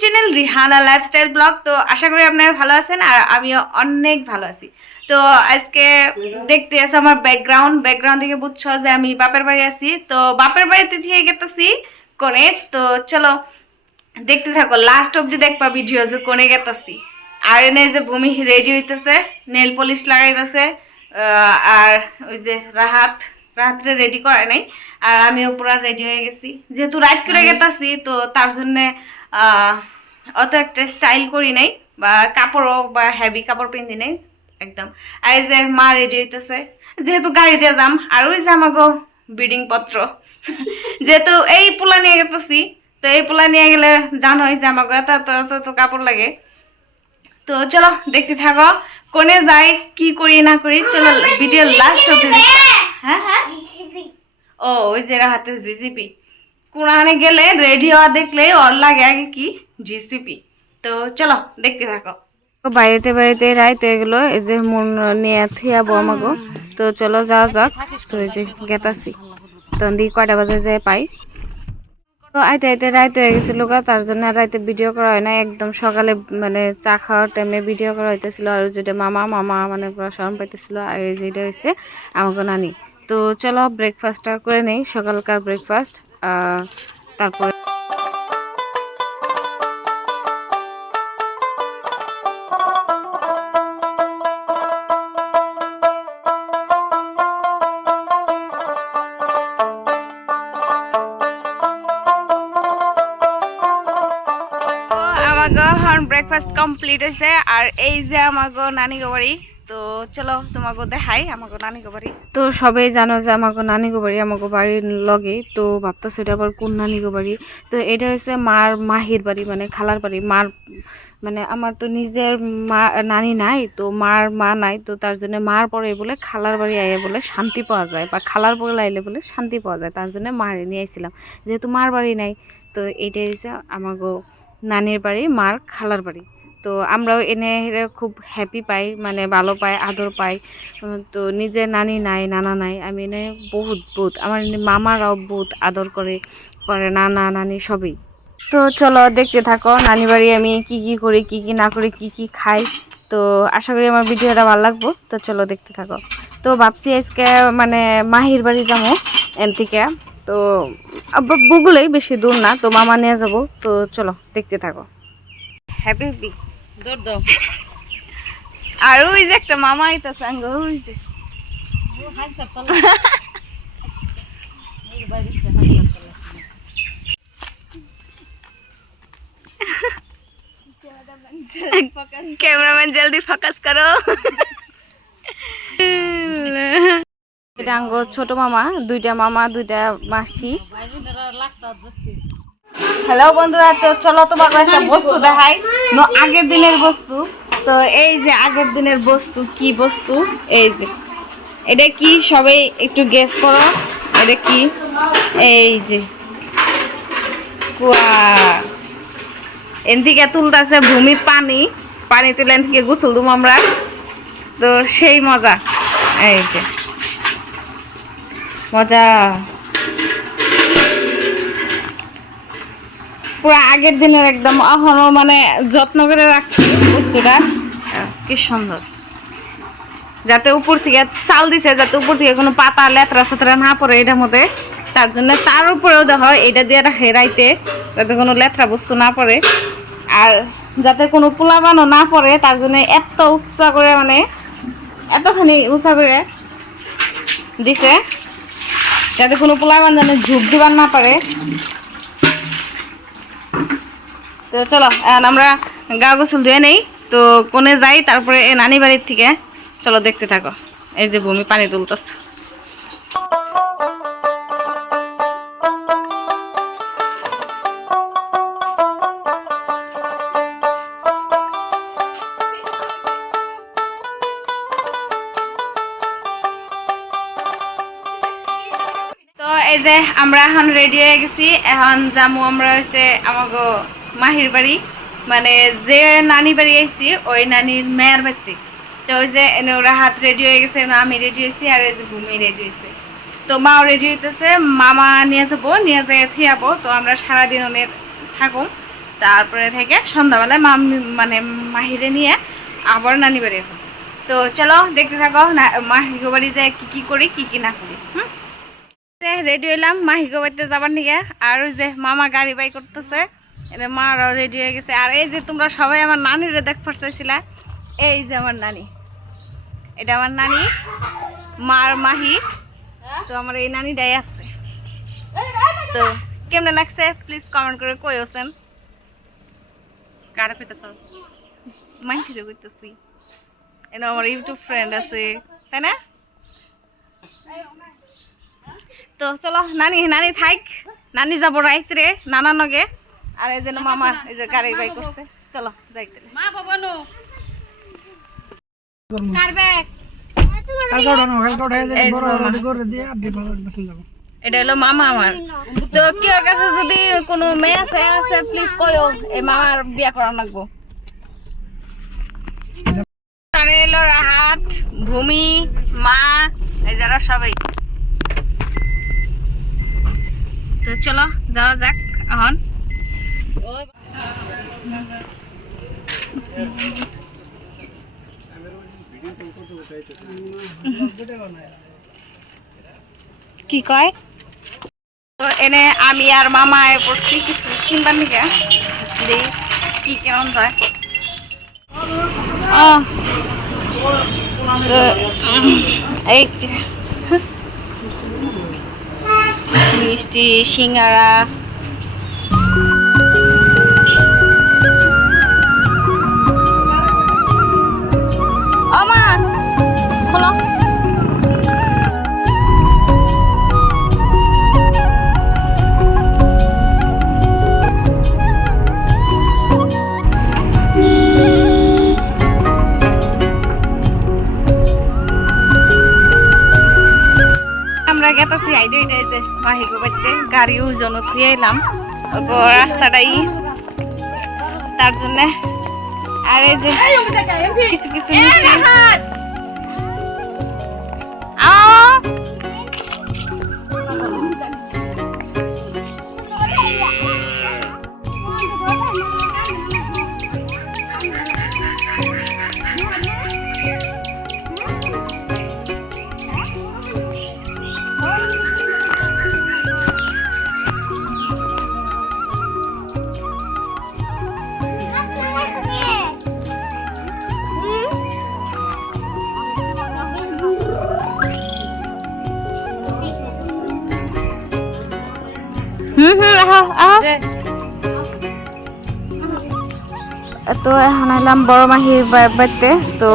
Channel Rihanna lifestyle blog. তো আশা করি আপনারা ভালো আছেন আর আমিও অনেক ভালো আছি। তো আজকে দেখতে আছে আমার ব্যাকগ্রাউন্ড থেকে বুঝছো যে আমি বাপের বাড়ি আছি। তো বাপের বাড়িতে থেকে গেতেছি কোনে। তো চলো দেখতে থাকো, লাস্ট অব্দি দেখবা ভিডিও যে কোনে গেতেছি। আর এনে যে ভূমি রেডি হইতেছে, নেল পলিশ লাগাইতেছে। আর ওই যে রাহাতরে রেডি করে নাই, আর আমিও পুরা রেডি হয়ে গেছি। যেহেতু রাইড করে গেতাছি তো তার জন্য অত একটা স্টাইল করি নাই, বা কাপড়ও বা হেভি কাপড় পিন্ধি নাই একদম। আর এই যে মা রেডি হইতেছে, যেহেতু গাড়ি দিয়ে যাম। আর ওই যে আমাকে বিডিং পত্র যেহেতু এই পোলা নিয়ে গেতেছি, তো এই পোলা নিয়ে গেলে জানোই যে আমাকে এত এত এত এত কাপড় লাগে। তো চলো দেখতে থাকো কোনে যাই কি করি না করি। চলো ভিডিও লাস্ট অবধি। হ্যাঁ হ্যাঁ, ও ওই যে হাতে জিসিপি কোরআনে গেলে রেডি হওয়া দেখলে ওর লাগে আগে কি জিসিপি। তো চলো দেখতে থাকো। বাড়িতে বাড়িতে রাইতে এগুলো এই যে মন নিয়ে থিয়াবো আমাকে। তো চলো যাওয়া যাক। তো এই যে গেতাছি, তো দি কয়টা বাজে যে পাই। তো আইতে আইতে রাইতে হয়ে গেছিল গা, তার জন্য আর রাইতে ভিডিও করা হয় না। একদম সকালে মানে চা খাওয়ার টাইমে ভিডিও করা হইতেছিল। আর যেটা মামা মামা মানে পুরো শরম পাইতেছিল। আর এই যেটা হয়েছে আমাকে নানি। তো চলো ব্রেকফাস্টটা করে নেই, সকালকার ব্রেকফাস্ট। তারপরে ব্রেকফাস্ট কমপ্লিট হয়েছে। আর এই যে আমাগো নানি বাড়ি। তো চলো তোমাকে দেখাই আমাকে নানি বাড়ি। তো সবাই জানো যে আমাকে নানি বাড়ি আমাকে বাড়ির লগে। তো ভাবতেছো এটা আবার কোন নানি বাড়ি। তো এটা হচ্ছে মার মাহির বাড়ি, মানে খালার বাড়ি। মার মানে আমার তো নিজের মা নানি নাই, তো মার মা নাই। তো তার জন্য মার পরে বলে খালার বাড়ি আইলে বলে শান্তি পাওয়া যায়, বা খালার পরে আইলে বলে শান্তি পাওয়া যায়। তার জন্য মারে নিয়ে আইছিলাম, যেহেতু মার বাড়ি নাই। তো এইটাই হচ্ছে আমাগো নানির বাড়ি, মার খালার বাড়ি। তো আমরাও এনে খুব হ্যাপি পাই, মানে ভালো পাই, আদর পাই। তো নিজের নানি নাই, নানা নাই, আমি এনে বহুত আমার মামারাও বহুত আদর করে করে নানা নানি সবই। তো চলো দেখতে থাকো নানি বাড়ি আমি কি কি করি, কি কি না করি, কি কি খাই। তো আশা করি আমার ভিডিওটা ভালো লাগবো। তো চলো দেখতে থাকো। তো ভাবছি আজকে মানে মাহির বাড়ি যাবো এন থেকে। তো বগুলেই, বেশি দূর না। তো মামা নিয়ে যাবো। তো চলো দেখতে থাকো। হ্যাপি দৌড় দাও। আর ওই যে একটা মামা আইতাছে আঙ্গ, ওই যে कैमरामैन जल्दी फोकस करो। এটা আঙ্গ ছোট মামা, দুইটা মামা দুইটা মাসি। হ্যালো বন্ধুরা, তো চলো তোমাকে একটা বস্তু দেখাই, আগের দিনের বস্তু। তো এই যে আগের দিনের বস্তু, কি বস্তু এই যে, এটা কি সবাই একটু গেস করো, এটা কি? এই যে কুয়া, এদিকে তুলতেছে ভূমি পানি, পানি তুলে থেকে গোসল দুম আমরা। তো সেই মজা, এই যে মজা পুরো আগের দিনের একদম। এখনো মানে যত্ন করে রাখছি বস্তুটা, কি সুন্দর। যাতে উপর থেকে চাল দিছে, যাতে উপর থেকে কোনো পাতা লেতরা সেতরা না পড়ে এটার মধ্যে। তার জন্য তার উপরেও দেখো এটা দিয়ে হেরাইতে, যাতে কোনো লেতরা বস্তু না পড়ে, আর যাতে কোনো পোলাবানো না পড়ে। তার জন্য এত উঁচা করে, মানে এতখানি উঁচা করে দিছে, যাতে কোনো পোলাবান যেন ঝুঁক দিবার না পারে। তো চলো আমরা গা গোসল ধুয়ে নেই। তো কোনে যাই, তারপরে নানি বাড়ির থেকে চলো দেখতে থাকো। এই যে ভূমি পানি তুলতেছে। তো এই যে আমরা এখন রেডি হয়ে গেছি, এখন যামু আমরা হচ্ছে আমাগো মাহির বাড়ি, মানে যে নানি বাড়ি আইছি ওই নানির মেয়ের বাড়িতে। তো ওই যে ওরা হাত রেডি হয়ে গেছে, আমি রেডি হয়েছি, আর এই যে ভূমি রেডি হয়েছে। তো মাও রেডি হইতেছে, মামা নিয়ে যাবো, নিয়ে যেয়ে থিয়াবো। তো আমরা সারাদিন অনেক থাকুন। তারপরে থেকে সন্ধ্যাবেলায় মানে মাহিরে নিয়ে আবার নানি বাড়ি এখন। তো চলো দেখতে থাকো মাহিগো বাড়ি যায় কি করি কি না করি। রেডি হইলাম মাহিগো বাড়িতে যাবার নিকে। আর ওই যে মামা গাড়ি বাই করতেছে, মারাও রেডি হয়ে গেছে। আর এই যে তোমরা সবাই আমার নানিরে দেখতে চাইছিলা, এই যে আমার নানি, এটা আমার নানি মার মাহি। তো আমার এই নানিটাই আছে। তো কেমন লাগছে প্লিজ কমেন্ট করে কইওছেন। কারা কইতেছ? মানছিরে কইতেছি, এটা আমার ইউটিউব ফ্রেন্ড আছে, তাই না? তো চলো নানি নানি থাক, নানি যাবো রাইতে নানা নগে। আর এই যে মামা এই যে গাড়ি বাই করছে, চলো যাইতে। মা বাবা নো কার ব্যাগ এটা হলো মামা আমার। তো কেউর কাছে যদি কোনো মেয়ে আছে প্লিজ কইও, এই মামার বিয়া করা লাগবো। তারে এলো রাহাত, ভূমি, মা, এই যারা সবাই। তো চলো যাওয়া যাক এখন। কি কয়? তো এনে আমি আর মামা পড়ছি কিছু কিনবার নিকে, কি কেমন হয়। তো এই মিষ্টি, সিঙ্গারা, মা খোলো। আমরা গেতাছি আইডে এটাই যে মাহিগো বাড়িতে গাড়িও জনক দিয়ে এলাম রাস্তাটাই তার জন্য। আর এই যে কিছু কিছু তো এখন আইলাম বড় মাহির বাড়িতে। তো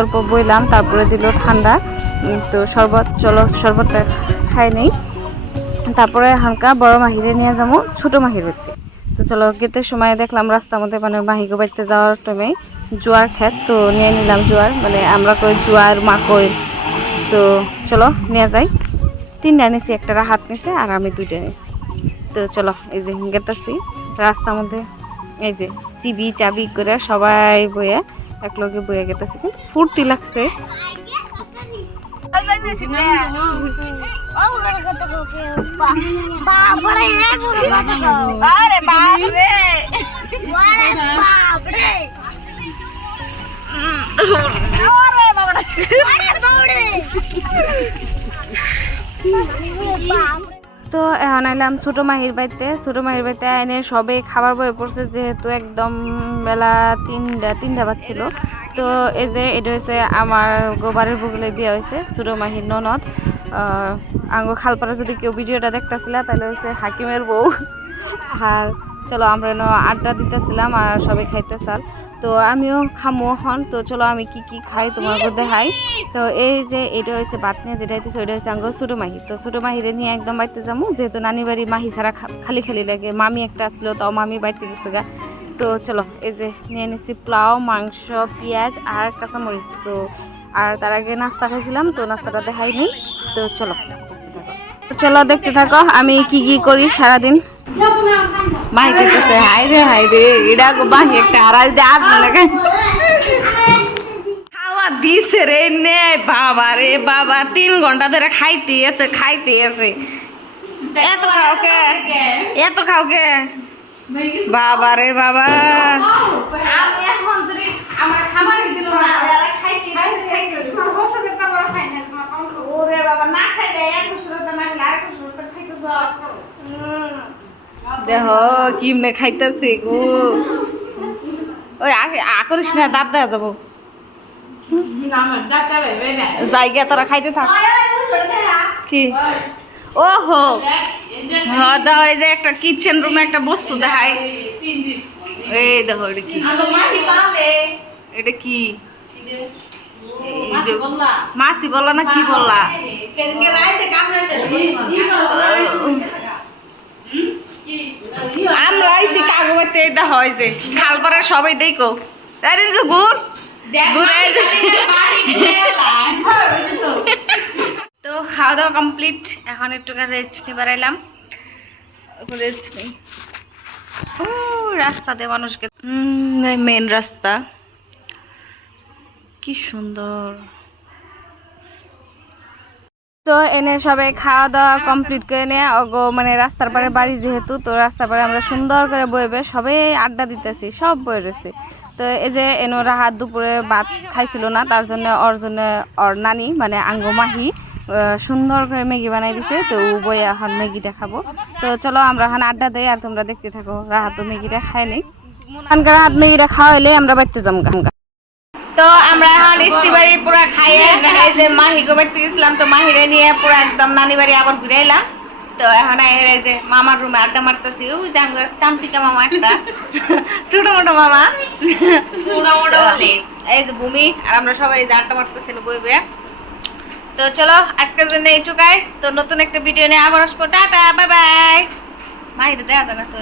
অল্প বইলাম, তারপরে দিল ঠান্ডা। তো শরবত, চলো শরবতটা খাই নেই। তারপরে হালকা বড় মাহিরে নিয়ে যাবো ছোট মাহির বাড়িতে। তো চলো গেতে সময় দেখলাম রাস্তার মধ্যে মানে মাহিগো বাড়িতে যাওয়ার টাইমে জোয়ার খেত, তো নিয়ে নিলাম জোয়ার, মানে আমরা কই জোয়ার মা কই। তো চলো নিয়ে যাই। 3টা নিয়েছি, একটা হাত নিছে আর আমি 2টা নিয়েছি। তো চলো এই যে গেতেছি রাস্তার মধ্যে, এই যে চিবি চাবি করে সবাই বইয়ে একলগে বইয়ে গেতেছি, ফুর্তি লাগছে। তো এখন আইলাম ছোট মাহির বাড়িতে। ছোট মাহির বাড়িতে এনে সবে খাবার বয়ে পড়ছে, যেহেতু একদম বেলা 3টা বাজছিল। তো এই যে এটা হচ্ছে আমার গোবারের বগুলে বিয়ে হয়েছে ছোট মাহির ননদ। আঙ্গো খালপাড়া যদি কেউ ভিডিওটা দেখতেছিল তাহলে হচ্ছে হাকিমের বউ। আর চলো আমরা আড্ডা দিতেছিলাম আর সবাই খাইতে চাল। তো আমিও খামো হন। তো চলো আমি কি খাই তোমাকে দেখাই। তো এই যে এটা হচ্ছে ভাত নিয়ে যেটা হইতেছে ওইটা হচ্ছে আঙ্গ ছোটো মাহি। তো ছোটো মাহিরে নিয়ে একদম বাড়িতে যাবো, যেহেতু নানি বাড়ি মাহি ছাড়া খালি খালি লাগে। মামি একটা আসলো, তাও মামি বাড়িতে গেছে গা। তো চলো এই যে নিয়ে নিচ্ছি পোলাও, মাংস, পেঁয়াজ আর কাঁচামরিচ। তো আর তার আগে নাস্তা খাইছিলাম, তো নাস্তাটা দেখাইনি। তো চলো দেখতে থাকো আমি কি করি সারাদিন। মাহি করতেছে হাই রে এটা মাহি একটা আড়াই দিয়ে খাওয়া দিছে রে নে বাবা রে বাবা, 3 ঘন্টা ধরে খাইতে আছে। এত খাও কে বাবা রে বাবা, আমি এখন যদি আমার খাবারই দিল না ওরে বাবা, না খাইলে এক বছর না খেলে আরেক বছর খাইতে যাও। দেহ কিমনে খাইতেছে গো। ওই আকরিস না, দাঁত দেওয়া যাবো। জায়গা তোরা খাইতে থাক। কি ওহো, হ্যাঁ দেখো এই যে একটা কিচেন রুমে একটা বস্তু দেখায়। এই দেখো এটা কি, এটা কি মাছি বললা না কি বললা? আমরা আইছি কাগজ বাড়তে, এই দেখো এই যে খালপাড়া সবাই দেখো গুড় তো খাওয়া দাওয়া কমপ্লিট। এখন একটু রেস্ট নিবার এলাম, রেস্ট নেই। ও রাস্তা দিয়ে মানুষকে, মেন রাস্তা কি সুন্দর। তো এনে সবাই খাওয়া দাওয়া কমপ্লিট করে নিয়ে মানে রাস্তার পাড়ে বাড়ি যেহেতু, তো রাস্তার পাড়ে আমরা সুন্দর করে বইবে সবাই আড্ডা দিতেছি, সব বই রয়েছে। তো এই যে এনো রাহাত দুপুরে ভাত খাইছিল না, তার জন্য ওর নানি মানে আঙ্গো মাহি সুন্দর করে ম্যাগি বানাই দিছে। তো বই এখন ম্যাগিটা খাবো। তো চলো আমরা এখন আড্ডা দেই আর তোমরা দেখতে থাকো। রাহাত তো ম্যাগিটা খাই নি, রাহাত ম্যাগিটা খাওয়াইলে আমরা বাড়তে যাবো। তো আমরা এখন ইস্টিবাড়ি পুরা খাইয়ে এই যে মাহি গো বাড়তে গেছিলাম, তো মাহিরে নিয়ে পুরা একদম নানি বাড়ি আবার ঘুরে এলাম। তো এখন এই যে মামার রুমে আড্ডা মারতেছি। ওই যে চামচিকা মামা একটা ছোট মোটো মামা, এই যে ভূমি আর আমরা সবাই যে আড্ডা মারতেছি বইবে। তো চলো আজকের জন্য এইটুকাই। তো নতুন একটা ভিডিও নিয়ে আবার আসবো। Tata, bye bye. মাহিরে দেয়া যায় না তো